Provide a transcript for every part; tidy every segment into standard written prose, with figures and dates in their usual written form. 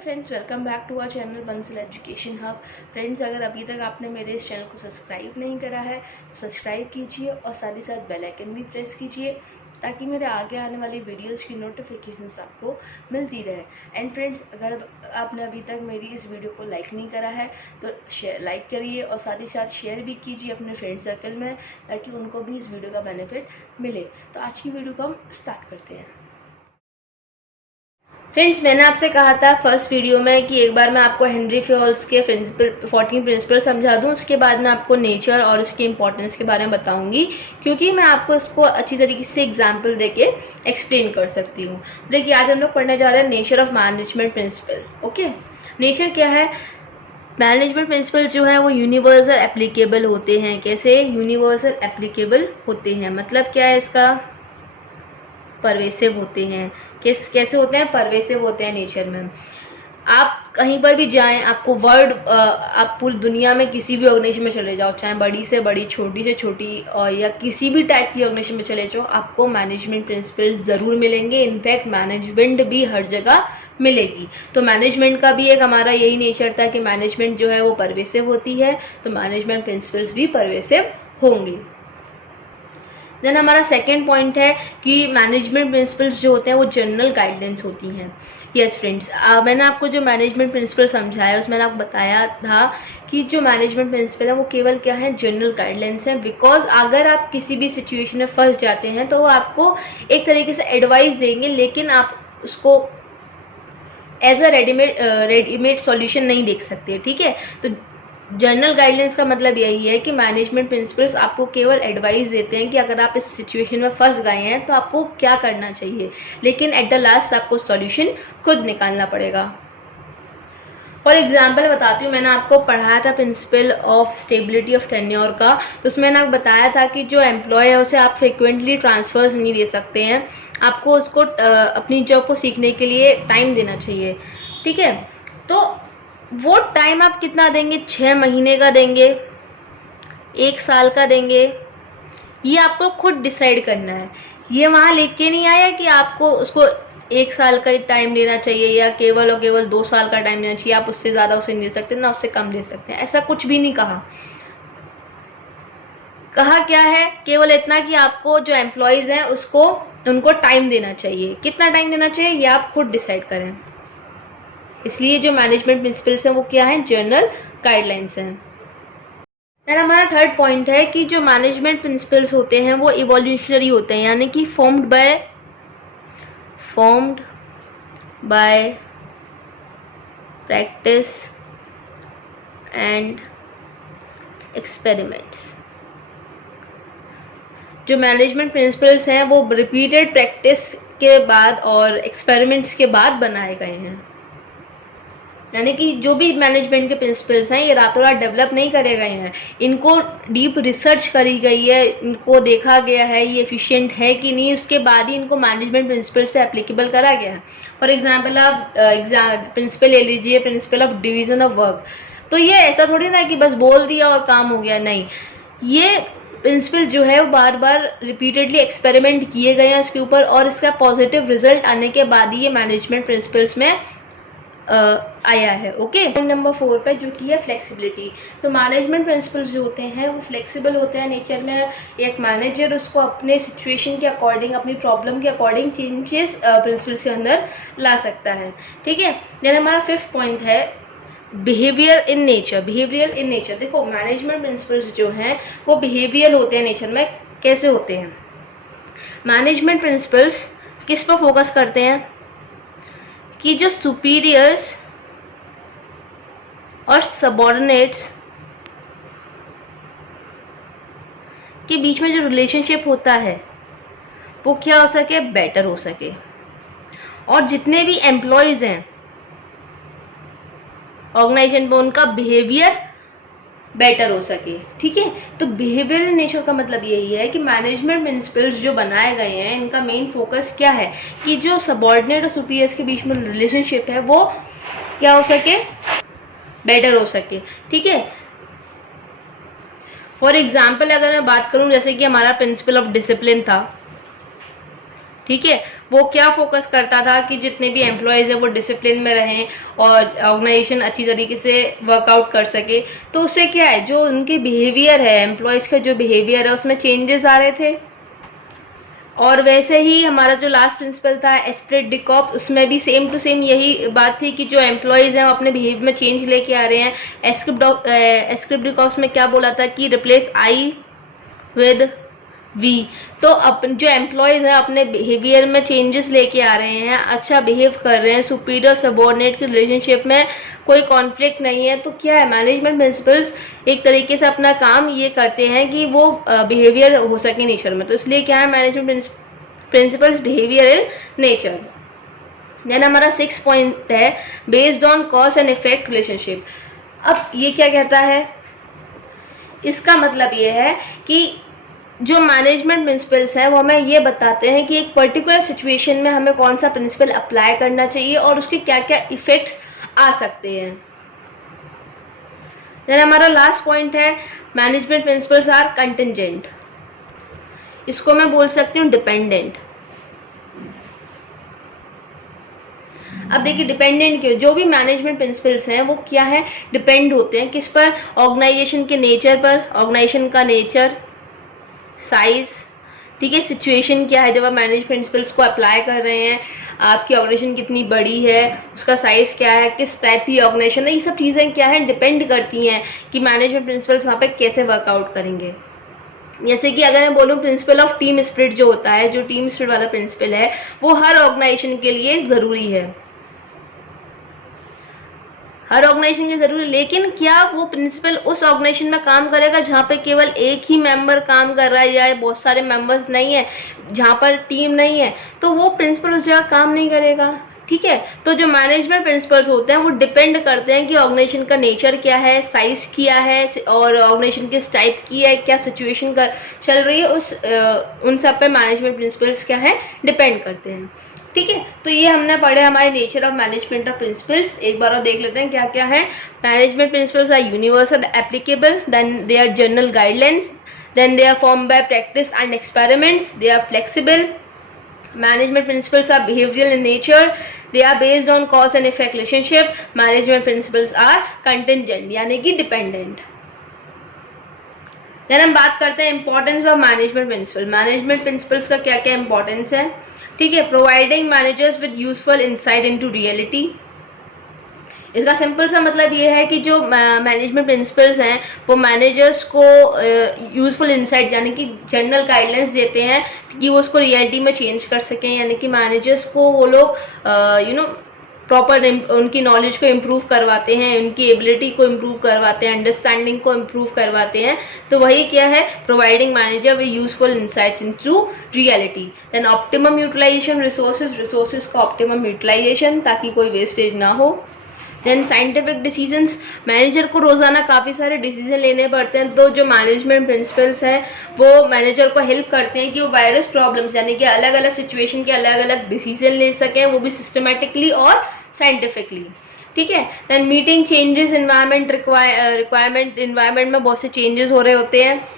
Friends, welcome back to our channel Bansal education hub. Friends, अगर अभी तक आपने मेरे इस चैनल को सब्सक्राइब नहीं करा है तो सब्सक्राइब कीजिए और साथ ही साथ बेल आइकन भी प्रेस कीजिए ताकि मेरे आगे आने वाली वीडियोस की नोटिफिकेशंस आपको मिलती रहे। एंड फ्रेंड्स, अगर आपने अभी तक मेरी इस वीडियो को लाइक नहीं करा है तो लाइक करिए और साथ ही साथ शेयर भी कीजिए अपने फ्रेंड सर्कल में ताकि उनको भी इस वीडियो का बेनिफिट मिले। तो आज की वीडियो को हम स्टार्ट करते हैं। फ्रेंड्स, मैंने आपसे कहा था फर्स्ट वीडियो में कि एक बार मैं आपको हेनरी फयोल्स के 14 प्रिंसिपल समझा दूं, उसके बाद मैं आपको नेचर और उसकी इंपॉर्टेंस के बारे में बताऊंगी, क्योंकि मैं आपको इसको अच्छी तरीके से एग्जांपल देके एक्सप्लेन कर सकती हूँ। देखिए, आज हम लोग पढ़ने जा रहे हैं nature of management principle. Okay, nature क्या है? मैनेजमेंट प्रिंसिपल जो है वो यूनिवर्सल एप्लीकेबल होते हैं। कैसे यूनिवर्सल एप्लीकेबल होते हैं? मतलब क्या है इसका? परवेसिव होते हैं। कैसे होते हैं? परवेसिव होते हैं नेचर में। आप कहीं पर भी जाएं, आपको आप पूरी दुनिया में किसी भी ऑर्गेनाइजेशन में चले जाओ, चाहे बड़ी से बड़ी, छोटी से छोटी या किसी भी टाइप की ऑर्गेनाइजेशन में चले जाओ, आपको मैनेजमेंट प्रिंसिपल ज़रूर मिलेंगे। इनफैक्ट मैनेजमेंट भी हर जगह मिलेगी। तो मैनेजमेंट का भी एक हमारा यही नेचर था कि मैनेजमेंट जो है वो परवेसिव होती है, तो मैनेजमेंट प्रिंसिपल्स भी परवेसिव होंगे। देन हमारा सेकेंड पॉइंट है कि मैनेजमेंट प्रिंसिपल्स जो होते हैं वो जनरल गाइडेंस होती हैं। यस फ्रेंड्स, मैंने आपको जो मैनेजमेंट प्रिंसिपल समझाया उसमें मैंने आपको बताया था कि जो मैनेजमेंट प्रिंसिपल है वो केवल क्या है? जनरल गाइडलाइंस है। बिकॉज अगर आप किसी भी सिचुएशन में फंस जाते हैं तो वो आपको एक तरीके से एडवाइस देंगे, लेकिन आप उसको एज अ रेडीमेड सॉल्यूशन नहीं देख सकते। ठीक है, तो जनरल गाइडलाइंस का मतलब यही है कि मैनेजमेंट प्रिंसिपल्स आपको केवल एडवाइस देते हैं कि अगर आप इस सिचुएशन में फंस गए हैं तो आपको क्या करना चाहिए, लेकिन एट द लास्ट आपको सॉल्यूशन खुद निकालना पड़ेगा। फॉर एग्जाम्पल बताती हूँ, मैंने आपको पढ़ाया था principle of stability of tenure का, तो उसमें मैंने आपको बताया था कि जो एम्प्लॉय है उसे आप फ्रिक्वेंटली ट्रांसफर्स नहीं दे सकते हैं। आपको उसको अपनी जॉब को सीखने के लिए टाइम देना चाहिए। ठीक है, तो वो टाइम आप कितना देंगे? 6 महीने का देंगे, 1 साल का देंगे, ये आपको खुद डिसाइड करना है। ये वहाँ लेके नहीं आया कि आपको उसको 1 साल का टाइम देना चाहिए या केवल और केवल 2 साल का टाइम देना चाहिए, आप उससे ज़्यादा उसे नहीं दे सकते ना उससे कम दे सकते हैं, ऐसा कुछ भी नहीं कहा। कहा क्या है? केवल इतना कि आपको जो एम्प्लॉयज़ हैं उनको टाइम देना चाहिए। कितना टाइम देना चाहिए ये आप खुद डिसाइड करें। इसलिए जो मैनेजमेंट प्रिंसिपल्स हैं वो क्या है? जनरल गाइडलाइंस हैं। फिर हमारा थर्ड पॉइंट है कि जो मैनेजमेंट प्रिंसिपल्स होते हैं वो इवोल्यूशनरी होते हैं, यानी कि formed by practice and experiments. जो मैनेजमेंट प्रिंसिपल्स हैं वो रिपीटेड प्रैक्टिस के बाद और एक्सपेरिमेंट्स के बाद बनाए गए हैं। यानी कि जो भी मैनेजमेंट के प्रिंसिपल्स हैं ये रातों रात डेवलप नहीं करे गए हैं, इनको डीप रिसर्च करी गई है, इनको देखा गया है ये एफिशिएंट है कि नहीं, उसके बाद ही इनको मैनेजमेंट प्रिंसिपल्स पे एप्लीकेबल करा गया है। फॉर एग्जांपल आप प्रिंसिपल ले लीजिए, principle of division of work. तो ये ऐसा थोड़ी ना कि बस बोल दिया और काम हो गया, नहीं। ये प्रिंसिपल जो है वो बार बार रिपीटेडली एक्सपेरिमेंट किए गए हैं उसके ऊपर, और इसका पॉजिटिव रिजल्ट आने के बाद ही ये मैनेजमेंट प्रिंसिपल्स में आया है। ओके, नंबर 4 पे जो कि है फ्लेक्सिबिलिटी। तो मैनेजमेंट प्रिंसिपल्स जो होते हैं वो फ्लेक्सिबल होते हैं नेचर में। एक मैनेजर उसको अपने सिचुएशन के अकॉर्डिंग, अपनी प्रॉब्लम के अकॉर्डिंग चेंजेस प्रिंसिपल्स के अंदर ला सकता है। ठीक है, देन हमारा 5th पॉइंट है behaviour in nature. Behaviour in nature, देखो मैनेजमेंट प्रिंसिपल्स जो हैं वो बिहेवियर होते हैं नेचर में। कैसे होते हैं? मैनेजमेंट प्रिंसिपल्स किस पर फोकस करते हैं कि जो सुपीरियर्स और सबऑर्डिनेट्स के बीच में जो रिलेशनशिप होता है वो क्या हो सके? बेटर हो सके, और जितने भी एम्प्लॉयज़ हैं ऑर्गेनाइजेशन में उनका बिहेवियर बेटर हो सके। ठीक है, तो बिहेवियरल नेचर का मतलब यही है कि मैनेजमेंट प्रिंसिपल्स जो बनाए गए हैं इनका मेन फोकस क्या है कि जो सबऑर्डिनेट और सुपीरियर्स के बीच में रिलेशनशिप है वो क्या हो सके? बेटर हो सके। ठीक है, फॉर एग्जाम्पल अगर मैं बात करूं, जैसे कि हमारा प्रिंसिपल ऑफ डिसिप्लिन था, ठीक है, वो क्या फोकस करता था कि जितने भी एम्प्लॉयज़ हैं वो डिसिप्लिन में रहें और ऑर्गेनाइजेशन अच्छी तरीके से वर्कआउट कर सके। तो उससे क्या है, जो उनके बिहेवियर है, एम्प्लॉयज़ का जो बिहेवियर है उसमें चेंजेस आ रहे थे। और वैसे ही हमारा जो लास्ट प्रिंसिपल था एस्प्रिट डी कॉर्प्स, उसमें भी सेम टू सेम यही बात थी कि जो एम्प्लॉयज़ हैं वो अपने बिहेवियर में चेंज लेके आ रहे हैं। एस्प्रिट डी कॉर्प्स में क्या बोला था कि रिप्लेस आई विद वी। तो अपन जो एम्प्लॉयज़ हैं अपने बिहेवियर में चेंजेस लेके आ रहे हैं, अच्छा बिहेव कर रहे हैं, सुपीरियर सबॉर्डिनेट की रिलेशनशिप में कोई कॉन्फ्लिक्ट नहीं है। तो क्या है, मैनेजमेंट प्रिंसिपल्स एक तरीके से अपना काम ये करते हैं कि वो बिहेवियर हो सके नेचर में। तो इसलिए क्या है, management principles behaviour in nature. Then हमारा 6 पॉइंट है based on cause and effect relationship. अब ये क्या कहता है, इसका मतलब ये है कि जो मैनेजमेंट प्रिंसिपल्स हैं वो हमें ये बताते हैं कि एक पर्टिकुलर सिचुएशन में हमें कौन सा प्रिंसिपल अप्लाई करना चाहिए और उसके क्या क्या इफेक्ट्स आ सकते हैं। देन हमारा लास्ट पॉइंट है मैनेजमेंट प्रिंसिपल्स आर कंटिंजेंट। इसको मैं बोल सकती हूँ डिपेंडेंट। अब देखिए डिपेंडेंट क्यों, जो भी मैनेजमेंट प्रिंसिपल्स हैं वो क्या है, डिपेंड होते हैं किस पर, ऑर्गेनाइजेशन के नेचर पर, ऑर्गेनाइजेशन का नेचर, साइज, ठीक है, सिचुएशन क्या है जब आप मैनेजमेंट प्रिंसिपल्स को अप्लाई कर रहे हैं, आपकी ऑर्गेनाइजेशन कितनी बड़ी है, उसका साइज क्या है, किस टाइप की ऑर्गेनाइजेशन है, ये सब चीज़ें क्या है डिपेंड करती हैं कि मैनेजमेंट प्रिंसिपल्स वहाँ पे कैसे वर्कआउट करेंगे। जैसे कि अगर मैं बोलूँ प्रिंसिपल ऑफ टीम स्पिरिट जो होता है, जो टीम स्पिरिट वाला प्रिंसिपल है वो हर ऑर्गेनाइजेशन के लिए ज़रूरी है, हर ऑर्गेनाइजेशन के जरूरी। लेकिन क्या वो प्रिंसिपल उस ऑर्गेनाइजेशन में काम करेगा जहाँ पे केवल एक ही मेंबर काम कर रहा है या बहुत सारे मेंबर्स नहीं है, जहाँ पर टीम नहीं है, तो वो प्रिंसिपल उस जगह काम नहीं करेगा, ठीक है। तो जो मैनेजमेंट प्रिंसिपल्स होते हैं वो डिपेंड करते हैं कि ऑर्गेनाइजेशन का नेचर क्या है, साइज क्या है और ऑर्गेनाइजेशन किस टाइप की है, क्या सिचुएशन का चल रही है, उन सब पे मैनेजमेंट प्रिंसिपल्स क्या है डिपेंड करते हैं, ठीक है। तो ये हमने पढ़े हमारे nature of management of principles. एक बार और देख लेते हैं क्या क्या है। Management principles are universal applicable, then they are general guidelines, then they are formed by practice and experiments, they are flexible. Management principles are behavioral in nature, they are based on cause and effect relationship. Management principles are contingent यानी कि dependent. Then हम बात करते हैं importance of management principle. Management principles का क्या क्या importance है, ठीक है। Providing managers with useful insight into reality. इसका सिंपल सा मतलब ये है कि जो मैनेजमेंट प्रिंसिपल्स हैं वो मैनेजर्स को यूजफुल इंसाइट यानी कि जनरल गाइडलाइंस देते हैं कि वो उसको रियलिटी में चेंज कर सकें, यानी कि मैनेजर्स को वो लोग प्रॉपर उनकी नॉलेज को इम्प्रूव करवाते हैं, उनकी एबिलिटी को इम्प्रूव करवाते हैं, अंडरस्टैंडिंग को इम्प्रूव करवाते हैं। तो वही क्या है, providing manager with useful insights into reality. Then optimum utilisation resources का ऑप्टिमम यूटिलाइजेशन ताकि कोई वेस्टेज ना हो। देन साइंटिफिक डिसीजंस, मैनेजर को रोज़ाना काफ़ी सारे डिसीजन लेने पड़ते हैं, तो जो मैनेजमेंट प्रिंसिपल्स हैं वो मैनेजर को हेल्प करते हैं कि वो वायरस प्रॉब्लम्स यानी कि अलग अलग सिचुएशन के अलग अलग डिसीजन ले सकें, वो भी सिस्टमेटिकली और साइंटिफिकली, ठीक है। Then meeting changes requirement, environment में बहुत से चेंजेस हो रहे होते हैं।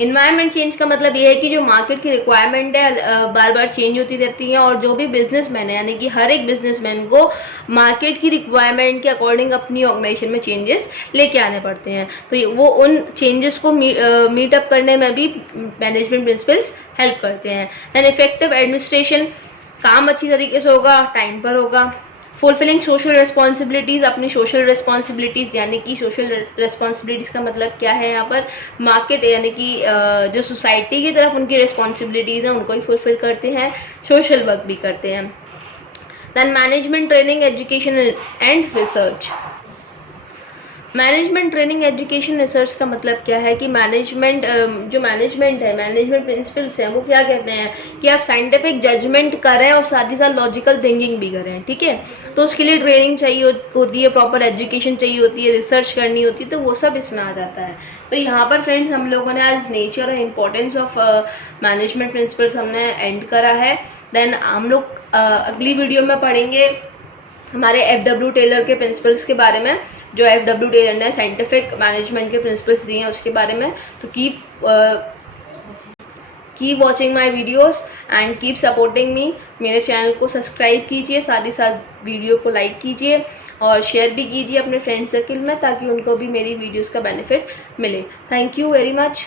इन्वायरमेंट चेंज का मतलब ये है कि जो मार्केट की रिक्वायरमेंट है बार बार चेंज होती रहती है और जो भी बिजनेसमैन है यानी कि हर एक बिजनेसमैन को मार्केट की रिक्वायरमेंट के अकॉर्डिंग अपनी ऑर्गेनाइजेशन में चेंजेस लेके आने पड़ते हैं। तो वो उन चेंजेस को मीट अप करने में भी मैनेजमेंट प्रिंसिपल्स हेल्प करते हैं। एंड इफेक्टिव एडमिनिस्ट्रेशन, काम अच्छी तरीके से होगा, टाइम पर होगा। फुलफिलिंग सोशल रिस्पॉन्सिबिलिटीज़, अपनी सोशल रिस्पॉन्सिबिलिटीज़ यानी कि सोशल रिस्पॉन्सिबिलिटीज़ का मतलब क्या है यहाँ पर, मार्केट यानी कि जो सोसाइटी की तरफ उनकी रिस्पॉन्सिबिलिटीज़ हैं उनको ही फुलफिल करते हैं, सोशल वर्क भी करते हैं। Then management training education and research. Management training education research का मतलब क्या है कि मैनेजमेंट जो मैनेजमेंट है, मैनेजमेंट प्रिंसिपल्स हैं वो क्या कहते हैं कि आप साइंटिफिक जजमेंट करें और साथ ही साथ लॉजिकल थिंकिंग भी करें, ठीक है। तो उसके लिए ट्रेनिंग चाहिए होती है, प्रॉपर एजुकेशन चाहिए होती है, रिसर्च करनी होती है, तो वो सब इसमें आ जाता है। तो यहाँ पर फ्रेंड्स हम लोगों ने आज नेचर और इम्पोर्टेंस ऑफ मैनेजमेंट प्रिंसिपल्स हमने एंड करा है। देन हम लोग अगली वीडियो में पढ़ेंगे हमारे FW टेलर के प्रिंसिपल्स के बारे में, जो FW टेलर ने साइंटिफिक मैनेजमेंट के प्रिंसिपल्स दिए हैं उसके बारे में। तो keep watching my videos and keep supporting me. मेरे चैनल को सब्सक्राइब कीजिए, साथ ही साथ वीडियो को लाइक कीजिए और शेयर भी कीजिए अपने फ्रेंड सर्किल में, ताकि उनको भी मेरी वीडियोज़ का बेनिफिट मिले। Thank you very much.